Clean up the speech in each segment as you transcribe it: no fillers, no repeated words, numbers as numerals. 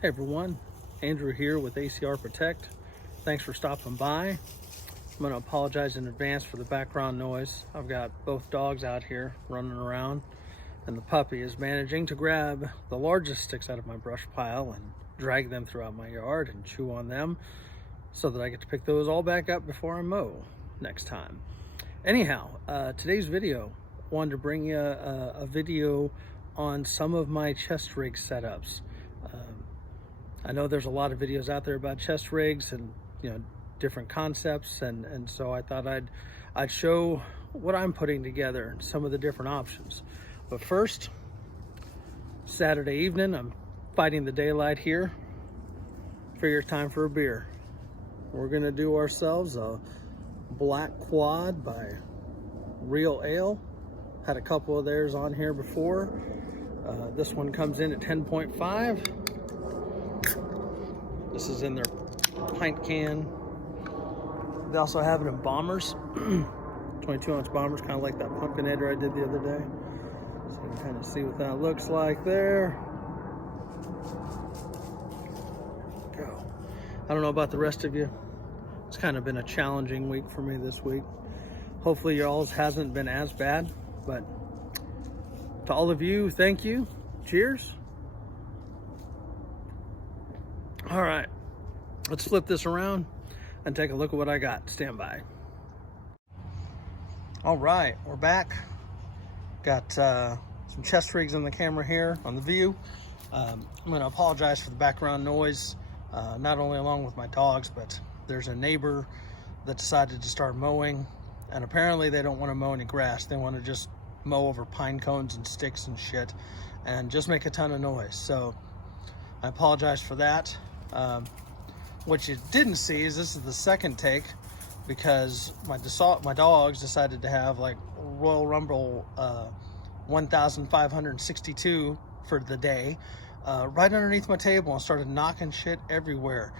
Hey everyone, Andrew here with ACR Protect. Thanks for stopping by. I'm going to apologize in advance for the background noise. I've got both dogs out here running around, and the puppy is managing to grab the largest sticks out of my brush pile and drag them throughout my yard and chew on them so that I get to pick those all back up before I mow next time. Anyhow, today's video, I wanted to bring you a video on some of my chest rig setups. I know there's a lot of videos out there about chest rigs and different concepts, and so I thought I'd show what I'm putting together and some of the different options. But first, Saturday evening, I'm fighting the daylight here. Figure time for a beer. We're gonna do ourselves a Black Quad by Real Ale. Had a couple of theirs on here before. This one comes in at 10.5. This is in their pint can. They also have it in bombers, 22-ounce bombers, kind of like that Pumpkinator I did the other day. So you can kind of see what that looks like there. Go. I don't know about the rest of you. It's kind of been a challenging week for me this week. Hopefully y'all's hasn't been as bad, but to all of you, thank you. Cheers. All right, let's flip this around and take a look at what I got. Stand by. All right, we're back. Got some chest rigs in the camera here on the view. I'm gonna apologize for the background noise, not only along with my dogs, but there's a neighbor that decided to start mowing, and apparently they don't want to mow any grass. They want to just mow over pine cones and sticks and shit and just make a ton of noise. So I apologize for that. What you didn't see is this is the second take, because my dogs decided to have like Royal Rumble 1562 for the day right underneath my table and started knocking shit everywhere.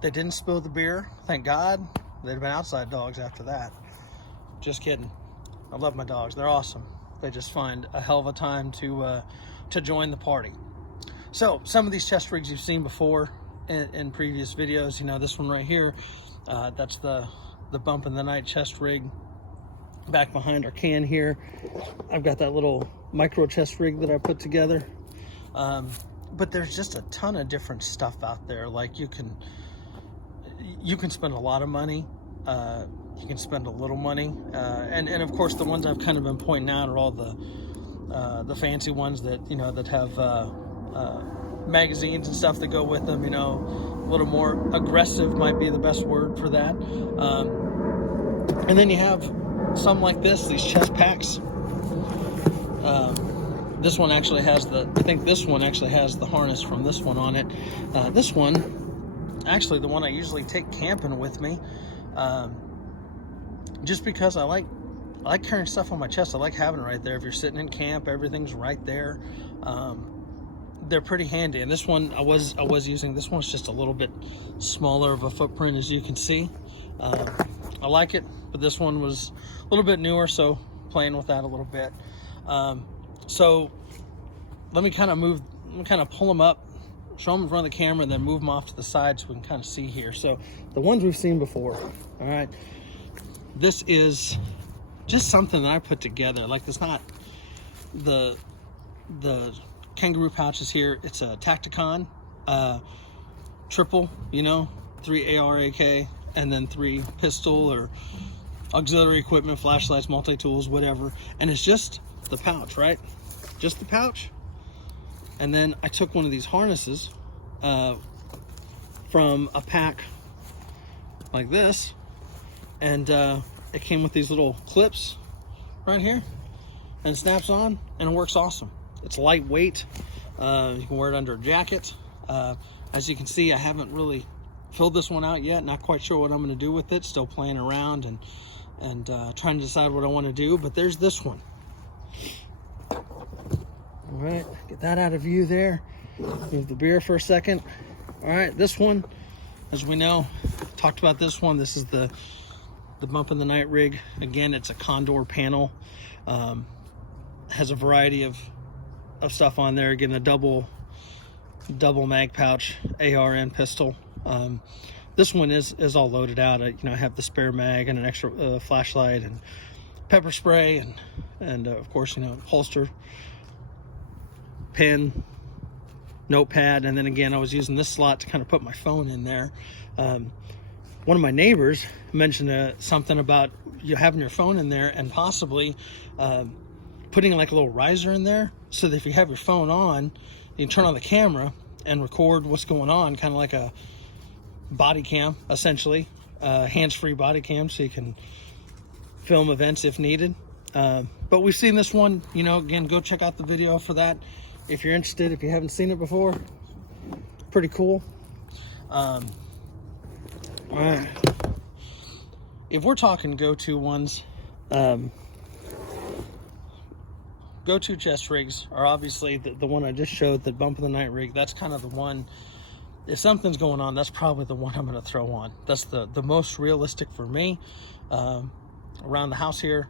They didn't spill the beer, thank God. They'd have been outside dogs after that. Just kidding. I love my dogs, they're awesome. They just find a hell of a time to join the party. So some of these chest rigs you've seen before in previous videos. This one right here, that's the Bump in the Night chest rig. Back behind our can here, I've got that little micro chest rig that I put together. But there's just a ton of different stuff out there. Like you can spend a lot of money, you can spend a little money, and of course the ones I've kind of been pointing out are all the fancy ones that that have magazines and stuff that go with them. A little more aggressive might be the best word for that. And then you have some like these chest packs. This one actually has I think this one actually has the harness from this one on it. This one, actually the one I usually take camping with me, just because I like carrying stuff on my chest. I like having it right there. If you're sitting in camp, everything's right there. They're pretty handy. And this one I was using. This one's just a little bit smaller of a footprint, as you can see. I like it, but this one was a little bit newer, so playing with that a little bit. So let me kind of pull them up, show them in front of the camera, and then move them off to the side so we can kind of see here. So the ones we've seen before. All right, this is just something that I put together. Like, it's not the kangaroo pouches here. It's a Tacticon triple, 3 AR/AK, and then 3 pistol or auxiliary equipment, flashlights, multi-tools, whatever. And it's just the pouch, right? Just the pouch. And then I took one of these harnesses from a pack like this, and it came with these little clips right here, and it snaps on, and it works awesome. It's lightweight. You can wear it under a jacket. As you can see, I haven't really filled this one out yet. Not quite sure what I'm going to do with it. Still playing around and trying to decide what I want to do. But there's this one. All right, get that out of view there. Move the beer for a second. All right, this one, as we know, talked about this one. This is the Bump in the Night rig. Again, it's a Condor panel. Has a variety of stuff on there. Again, a double double mag pouch AR pistol. This one is all loaded out. I have the spare mag and an extra flashlight and pepper spray and of course, holster, pen, notepad, and then again I was using this slot to kind of put my phone in there. One of my neighbors mentioned something about you having your phone in there and possibly putting like a little riser in there, so that if you have your phone on, you can turn on the camera and record what's going on, kind of like a body cam, essentially, hands-free body cam, so you can film events if needed. But we've seen this one, again, go check out the video for that if you're interested, if you haven't seen it before. Pretty cool. All right. If we're talking go-to ones, go-to chest rigs are obviously the one I just showed, the Bump of the Night rig. That's kind of the one, if something's going on, that's probably the one I'm going to throw on. That's the most realistic for me around the house here.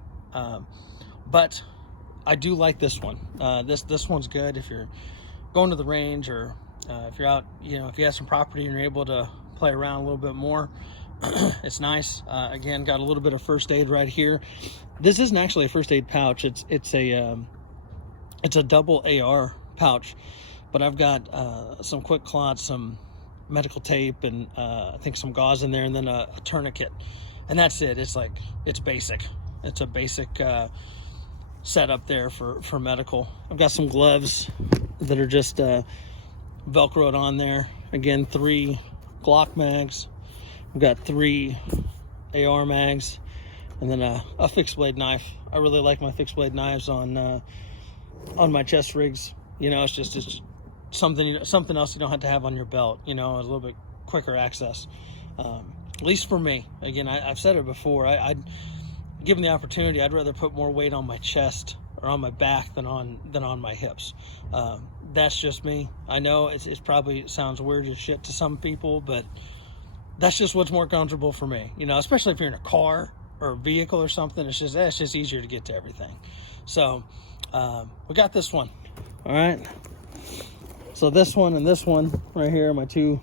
But I do like this one. This one's good if you're going to the range, or if you're out, if you have some property and you're able to play around a little bit more. It's nice. Again, got a little bit of first aid right here. This isn't actually a first aid pouch. It's a double AR pouch, but I've got some quick clots, some medical tape, and I think some gauze in there, and then a tourniquet, and that's it. It's basic. It's a basic setup there for medical. I've got some gloves that are just velcroed on there. Again, 3 Glock mags. I've got 3 AR mags, and then a fixed blade knife. I really like my fixed blade knives on my chest rigs. It's something else you don't have to have on your belt. A little bit quicker access. At least for me. Again, I've said it before. Given the opportunity, I'd rather put more weight on my chest or on my back than on my hips. That's just me. I know it's probably sounds weird as shit to some people, but that's just what's more comfortable for me. Especially if you're in a car or a vehicle or something, it's just easier to get to everything. So we got this one. All right. So this one and this one right here are my two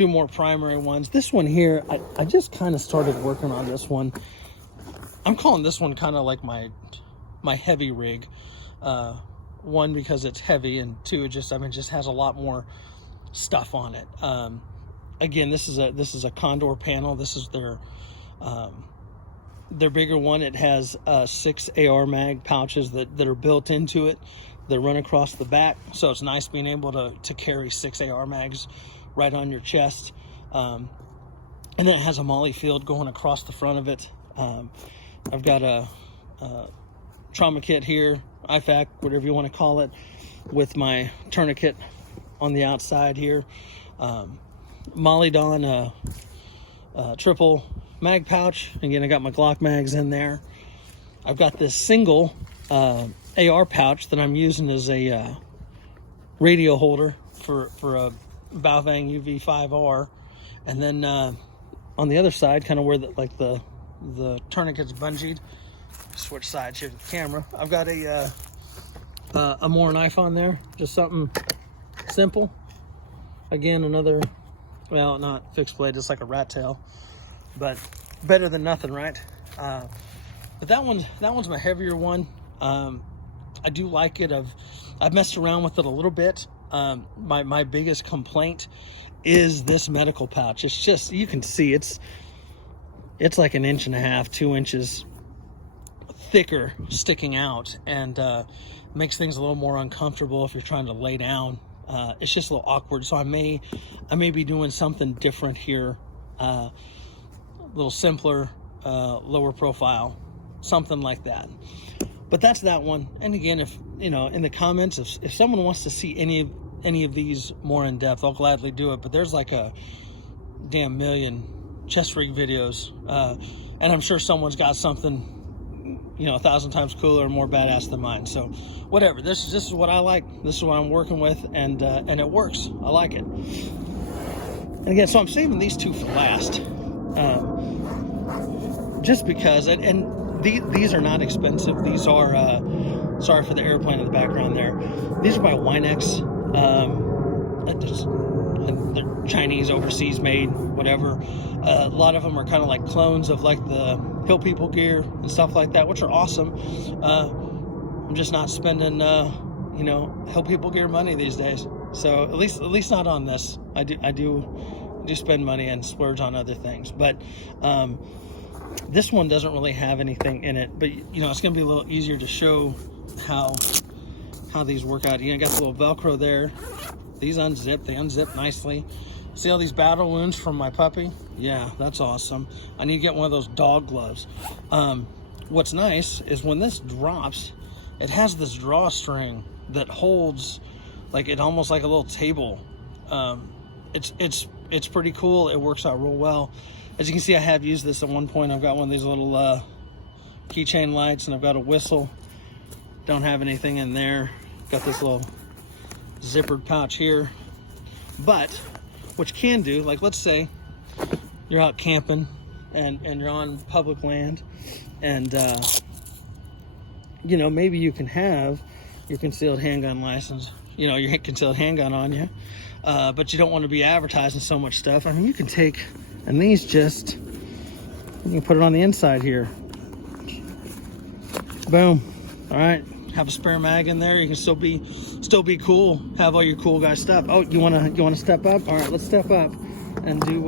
more primary ones. This one here, I just kind of started working on this one. I'm calling this one kind of like my heavy rig. One, because it's heavy, and 2, it just has a lot more stuff on it. Again, this is a Condor panel. This is their bigger one. It has 6 AR mag pouches that are built into it. They run across the back, so it's nice being able to carry 6 AR mags right on your chest. And then it has a Molly field going across the front of it. I've got a trauma kit here, IFAK, whatever you want to call it, with my tourniquet on the outside here. Molly-Don triple mag pouch. Again, I got my Glock mags in there. I've got this single AR pouch that I'm using as a radio holder for a Baofeng UV5R, and then on the other side, kind of where the tourniquet's bungeed. Switch sides here to the camera. I've got a more knife on there, just something simple. Again, another, well, not fixed blade, it's like a rat tail, but better than nothing, right? But that one's my heavier one. I do like it. I've messed around with it a little bit. My biggest complaint is this medical pouch. It's just, you can see it's like 1.5 inches, 2 inches thicker sticking out, and makes things a little more uncomfortable if you're trying to lay down. It's just a little awkward, so I may be doing something different here, a little simpler, lower profile, something like that. But that's that one. And again, if in the comments, if someone wants to see any of these more in depth, I'll gladly do it. But there's like a damn million chest rig videos, and I'm sure someone's got something 1,000 times cooler and more badass than mine. So whatever, this is what I like, this is what I'm working with, and it works. I like it. And again, so I'm saving these 2 for last, just because, and these are not expensive. These are sorry for the airplane in the background there. These are by Winex. but they're Chinese, overseas made, whatever. A lot of them are kind of like clones of like the Hill People gear and stuff like that, which are awesome. I'm just not spending, you know, Hill People gear money these days. So at least not on this. I do spend money and splurge on other things, but this one doesn't really have anything in it. But you know, it's gonna be a little easier to show how these work out. You know, got the little Velcro there. These unzip, they unzip nicely. See all these battle wounds from my puppy? Yeah, that's awesome. I need to get one of those dog gloves. What's nice is when this drops, it has this drawstring that holds, like, it almost like a little table. It's pretty cool. It works out real well. As you can see, I have used this at one point. I've got one of these little keychain lights, and I've got a whistle. Don't have anything in there. Got this little zippered pouch here. But what you can do, like, let's say you're out camping and you're on public land, and you know, maybe you can have your concealed handgun license, you know, your concealed handgun on you, but you don't want to be advertising so much stuff. I mean, you can take, and these just, you can put it on the inside here. Boom. All right, have a spare mag in there. You can still be cool, have all your cool guy stuff. Oh, you wanna step up? All right, let's step up and do,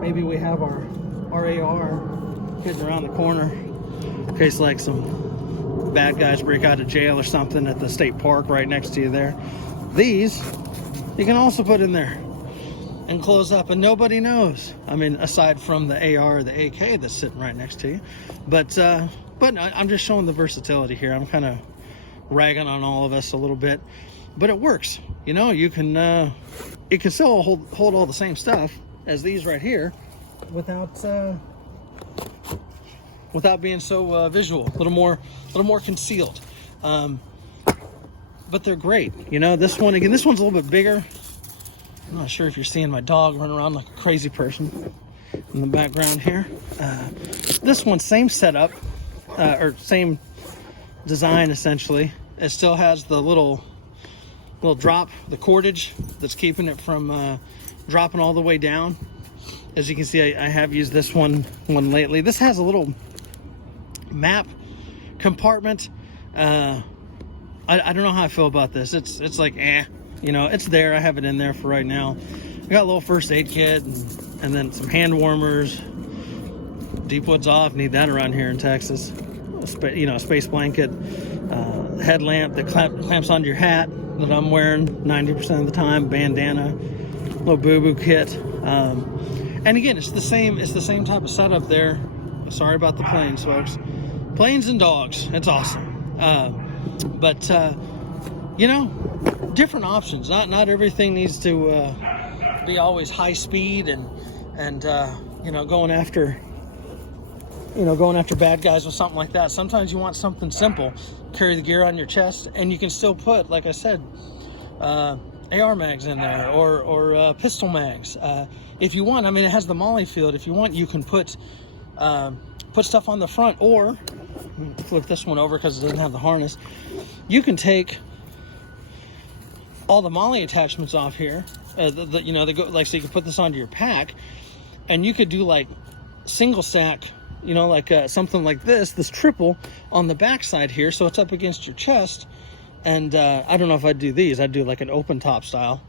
maybe we have our AR hidden around the corner in case like some bad guys break out of jail or something at the state park right next to you there. These you can also put in there and close up, and nobody knows. I mean, aside from the AR or the AK that's sitting right next to you. But I'm just showing the versatility here. I'm kind of ragging on all of us a little bit, but it works. You know, you can it can still hold all the same stuff as these right here without being so visual, a little more concealed. But they're great. You know, this one, again, this one's a little bit bigger. I'm not sure if you're seeing my dog run around like a crazy person in the background here. This one, same setup, or same design essentially. It still has the little drop, the cordage that's keeping it from dropping all the way down. As you can see, I have used this one lately. This has a little map compartment. I don't know how I feel about this. It's like, you know, it's there. I have it in there for right now. I got a little first aid kit and then some hand warmers. Deep woods off, need that around here in Texas. You know, a space blanket, headlamp that clamps onto your hat that I'm wearing 90% of the time, bandana, little boo-boo kit. And again, it's the same type of setup there. Sorry about the planes, folks. Planes and dogs, it's awesome. But you know, different options. Not everything needs to be always high speed and you know, going after bad guys with something like that. Sometimes you want something simple. Carry the gear on your chest, and you can still put, like I said, AR mags in there, or pistol mags. If you want, I mean, it has the MOLLE field. If you want, you can put stuff on the front, or flip this one over because it doesn't have the harness. You can take all the MOLLE attachments off here. You know, they go like, so you can put this onto your pack, and you could do like single stack. You know, like something like this triple on the back side here, so it's up against your chest. And I don't know if I'd do these. I'd do like an open top style,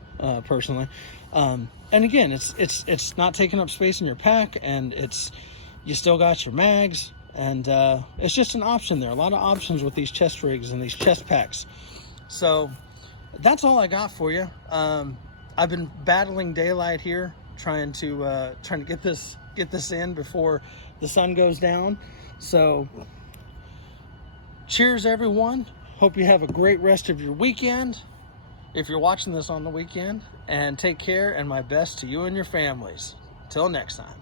personally. And again, it's not taking up space in your pack, and you still got your mags, and it's just an option there. A lot of options with these chest rigs and these chest packs. So that's all I got for you. I've been battling daylight here, trying to get this in before the sun goes down. So cheers, everyone. Hope you have a great rest of your weekend, if you're watching this on the weekend, and take care, and my best to you and your families. Till next time.